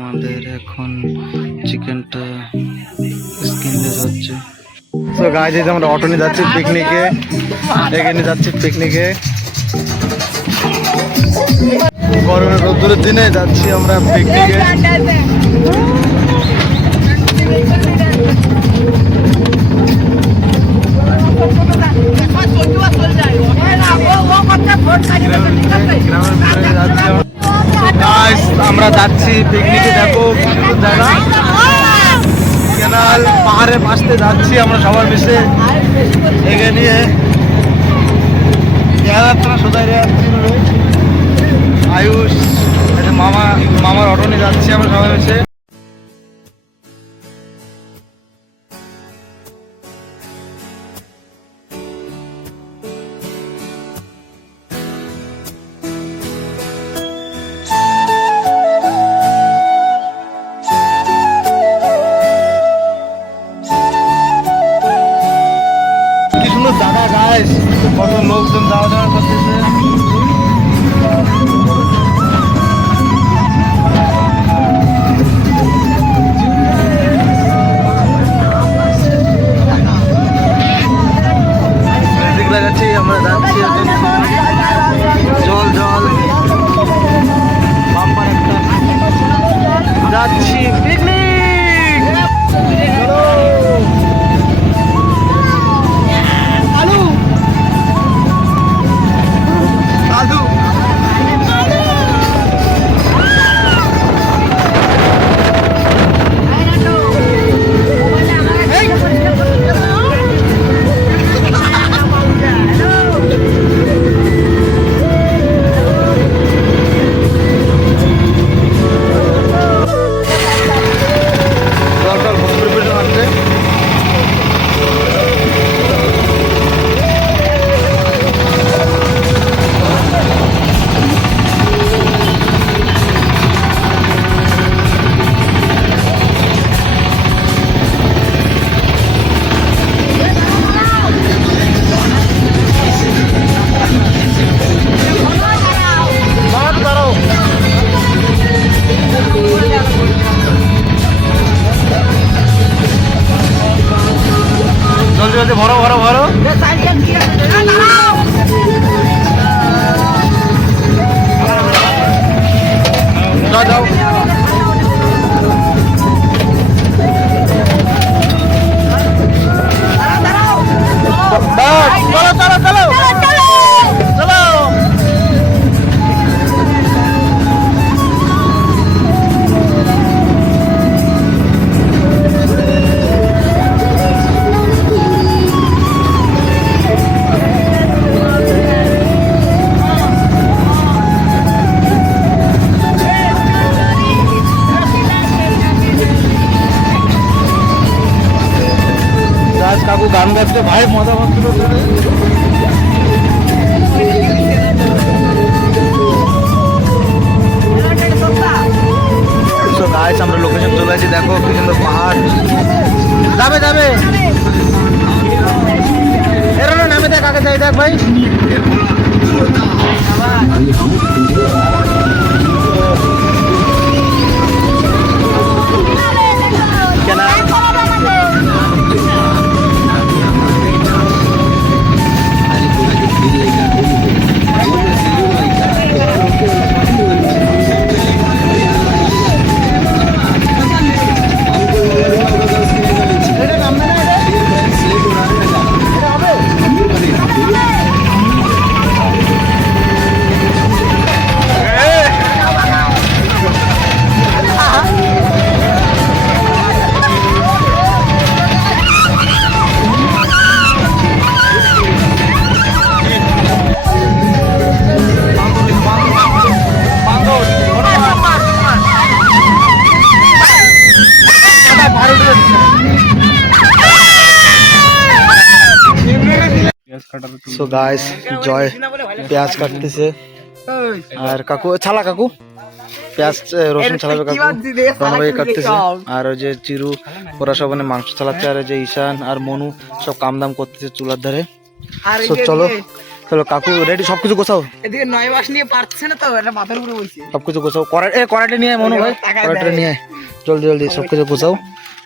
আমাদের এখন চিকেনটা স্কিনলেস হচ্ছে। তো গাইজ এই যে আমরা অটো নিয়ে যাচ্ছি পিকনিকে, এখানে যাচ্ছি পিকনিকে। গরমের রোদ্দুরের দিনে যাচ্ছি আমরা পিকনিকে। আমরা যাচ্ছি পিকনিকে, দেখো জায়গা কেনাল পাহাড়ের পাশে যাচ্ছি আমরা সবার মিশে এগিয়ে নিয়ে আয়ুষ মামার অটো নিয়ে যাচ্ছি আমরা সবাই মিশে। দাদা গাইস কত লোকজন যাওয়া যাওয়া করতেছে। আমরা যাচ্ছি জল জল বাম্পার একটা যাচ্ছি পিকনিক। ভরো ভরো ভরো যাও চলো চলো চলো চলো। কাকু গান গাচ্ছে ভাই মজা হচ্ছিল। আমরা লোকেশন চলে আসছি, দেখো কি সুন্দর পাহাড়। যাবে যাবে এর নামে দেখ আগে যাই দেখ ভাই। সো গাইস জয় পেঁয়াজ কাটতেছে আর কাকু ছালা কাকু পেঁয়াজ রসুন ছালাবে কাকু রণভাই কাটতেছে আর ওই যে চিরু ওরা সব মানে মাংস ছালাচ্ছে আর যে ঈশান আর মনু সব কাম দাম করতেছে চুলার ধারে। সো চলো চলো কাকু রেডি, সবকিছু গোছাও। এদিকে 9 মাস নিয়ে পারছে না তো, এটা মাথার উপরে বসে সবকিছু গোছাও। কড়াইটা নিয়ে মনে ভাই, কড়াইটা নিয়ে জলদি জলদি সবকিছু গোছাও।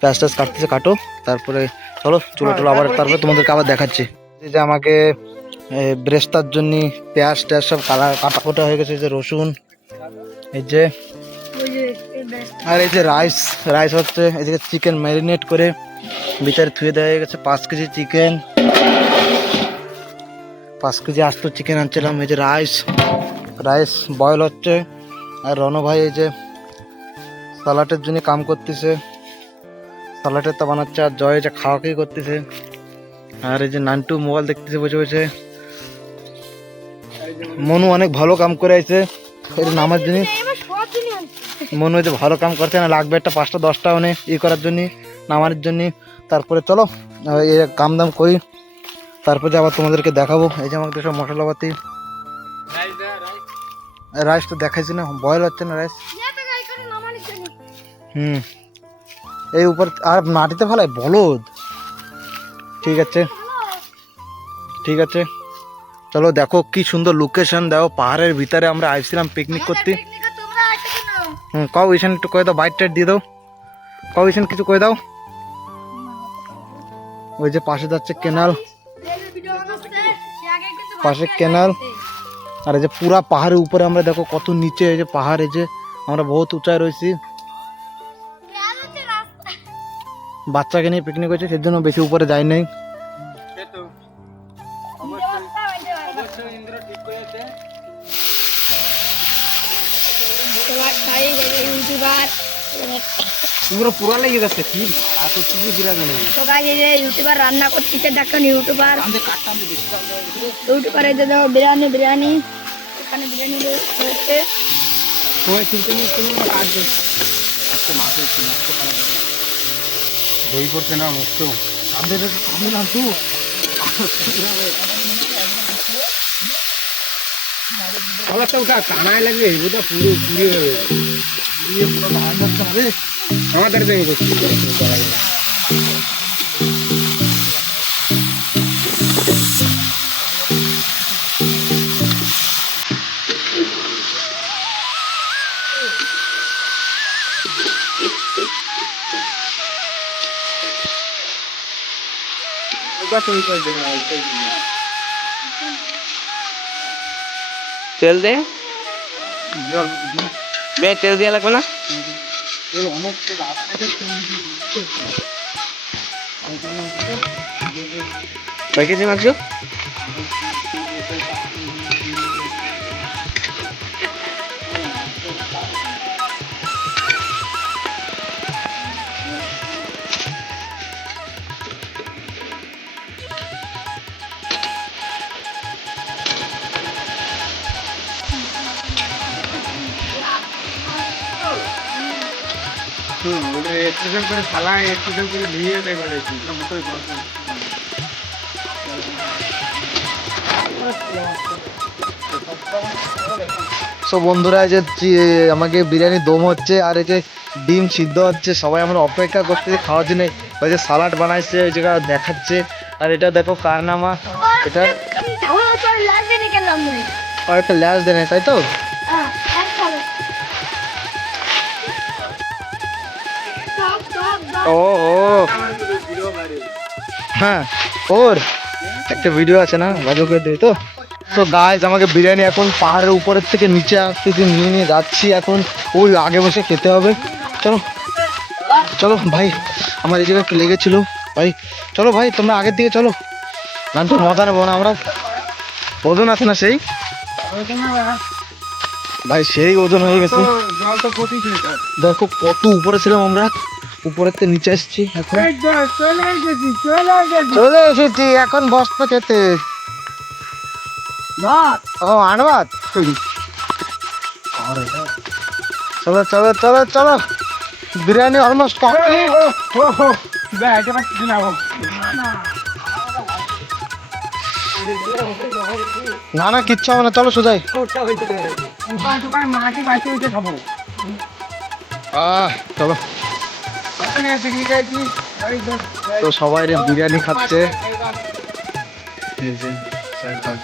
পেঁয়াজ টাজ কাটতেছে, কাটো। তারপরে চলো চুলো টুলো আবার, তারপরে তোমাদেরকে আবার দেখাচ্ছি। এই যে আমাকে ব্রেস্তার জন্য পেঁয়াজ টেয়াজ সব কাটা কোটা হয়ে গেছে। এই যে রসুন, এই যে, আর এই যে রাইস রাইস হচ্ছে। এদিকে চিকেন ম্যারিনেট করে ভিতরে ধুয়ে দেওয়া হয়ে গেছে। 5 কেজি চিকেন, 5 কেজি আস্ত চিকেন আনছিলাম। এই যে রাইস রাইস বয়েল হচ্ছে। আর রণ ভাই এই যে সালাটের জন্য কাম করতেছে, সালাটের তা বানাচ্ছে। আর জয় যে খাওয়াকেই করতেছে। আর এই যে নান্টু মোবাইল দেখতেছে বসে বসে। মনু অনেক ভালো কাম করে আছে এটা নামার জন্য। মনু যে ভালো কাম করছে না, লাগবে একটা 5টা 10টা অনেক ই করার জন্য, নামার জন্য। তারপরে চলো এই কাম দাম করি, তারপরে আবার তোমাদেরকে দেখাবো। এই যে আমাদের সব মশলাপাতি। রাইস তো দেখাইছি না, বয়েল হচ্ছে না রাইস। এই উপর আর মাটিতে ফেলায় বলদ। ঠিক আছে ঠিক আছে, চলো দেখো কি সুন্দর লোকেশন। দেখো পাহাড়ের ভিতরে আমরা আসছিলাম পিকনিক করতে। কাউ ইসান একটু কয়ে দাও, বাইট টাইট দিয়ে দাও। কাউ ইসান কিছু কয়ে দাও। ওই যে পাশে যাচ্ছে কেনাল, পাশে কেনাল। আর এই যে পুরা পাহাড়ের উপরে আমরা দেখো কত নিচে। এই যে পাহাড়, এই যে আমরা বহুত উঁচায় রয়েছি। বাচ্চাকে নিয়ে পিকনিক হয়েছে, সেজন্য বেশি উপরে যাই নাই। পুরো লেগে যাচ্ছে কি ইউটিউবার রান্না করতেছে, দেখেন ইউটিউবার ইউটিউবার। এই যে বিরিয়ানি বিরিয়ানি, এখানে বিরিয়ানি হচ্ছে। দই করছে না মস্ত কানায় লাগবে, পুরো পুড়িয়ে যাবে আমাদের। তেল দে, তেল দেওয়া লাগবে না। কয় কেজি মাংস? সো বন্ধুরা, যে আমাকে বিরিয়ানি দম হচ্ছে আর এই যে ডিম সিদ্ধ হচ্ছে। সবাই আমরা অপেক্ষা করতে খাওয়ার জন্য। ওই যে সালাড বানাইছে, ওই জায়গা দেখাচ্ছে। আর এটা দেখো কারনামা, এটা আর একটা ল্যাস দেয়, তাই তো? ও হ্যাঁ, ওর একটা ভিডিও আছে না, ভালো করে দিই তো। তো গাইস, আমাকে বিরিয়ানি এখন পাহাড়ের উপরের থেকে নিচে আসতে নিয়ে নিয়ে যাচ্ছি। এখন ওই আগে বসে খেতে হবে। চলো চলো ভাই, আমার এই জায়গায় একটু লেগেছিল ভাই। চলো ভাই, তোমরা আগের দিকে চলো। গান তো মজা নেবো না আমরা, ওজন আছে না সেই ভাই, সেই ওজন হয়ে গেছে। দেখো কত উপরে ছিলাম আমরা, উপরের থেকে নিচে এসেছি। চলে এসেছি এখন বস্তা খেতে। ও আনবাদ, চলো চলো চলো চলো, বিরিয়ানি অলমোস্ট না না কিচ্ছু হবে না, চলো সোজাই। চলো, তো সবাই বিরিয়ানি খাচ্ছে। ফার্স্ট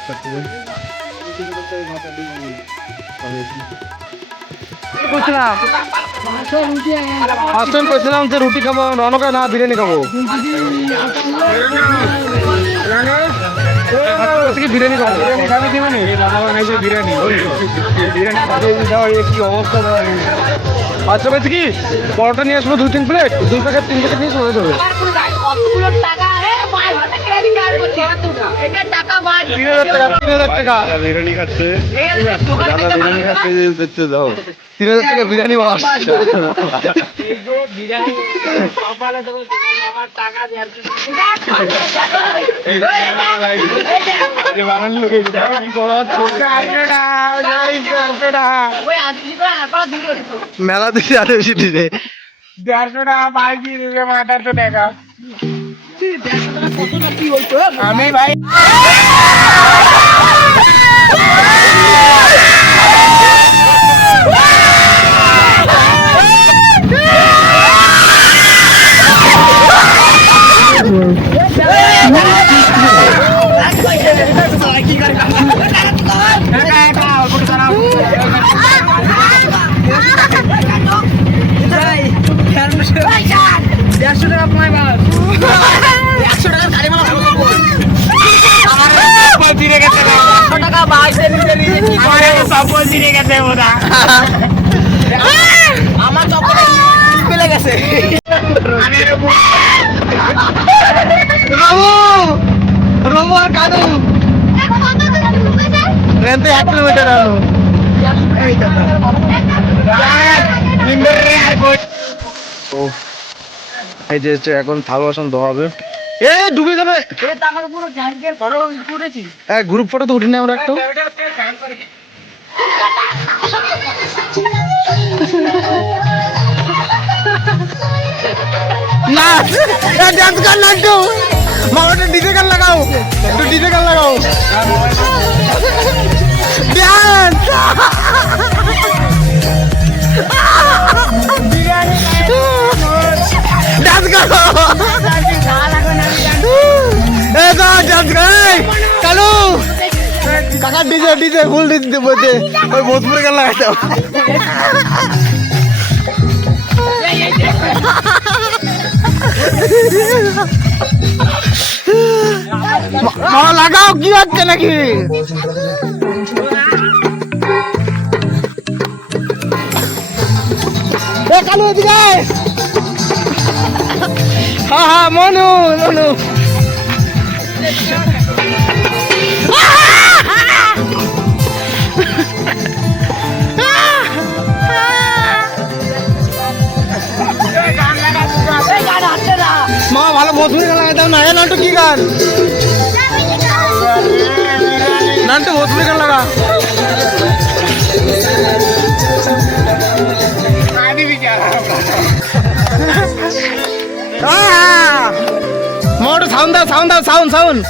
টাইম কইছিলাম যে রুটি খাবো, রনকা না বিরিয়ানি খাবো। বিরিয়ানি খাবো, কি অবস্থা। আচ্ছা বলছি কি, পরোটা নিয়ে আসবো 2-3 প্লেট, 2 প্যাকেট 3 প্যাকেট নিয়ে চলে যাবে। 3,000 টাকা। 3,000 টাকা বিরিয়ানি খাচ্ছে, দাদা বিরিয়ানি খাচ্ছে, দেখতে দাও। 3,000 টাকা বিরিয়ানি মাস। মেলা দিচ্ছে আরো বেশি দিছে। 150 টাকা বাকি দিবে, 150 টাকা। আমি ভাই আমার চপ্পল ফেলে গেছে। রবো আর কাদু ট্রেন তো 1 কিলোমিটার আলো। এই যে এখন থাল বাসন ধোয়া হবে। এ ডুবে যাবে। গ্রুপ ফটো তো উঠিনি আমরা একটা। না ডান্স কর না একটু, মামাটা ডিজে গান লাগাও, একটু ডিজে গান লাগাও। ডান্স ডান্স করো, ডান্স কর কালু কাকা। ডিজে ডিজে ফুল ডিজে বলছে, ওই ভোজপুরে গান লাগাইতে। মামা লাগাও, কি হচ্ছে নাকি? কালু এদিকে। হ্যাঁ হ্যাঁ মনু মনু। মামা ভালো ভোজপুরি গান লাগাই দাও না। এ নান্টু কি গান? নান্টু ভোজপুরি গান লাগা। মামা সাউন্ড দাও, সাউন্ড দাও, সাউন্ড সাউন্ড।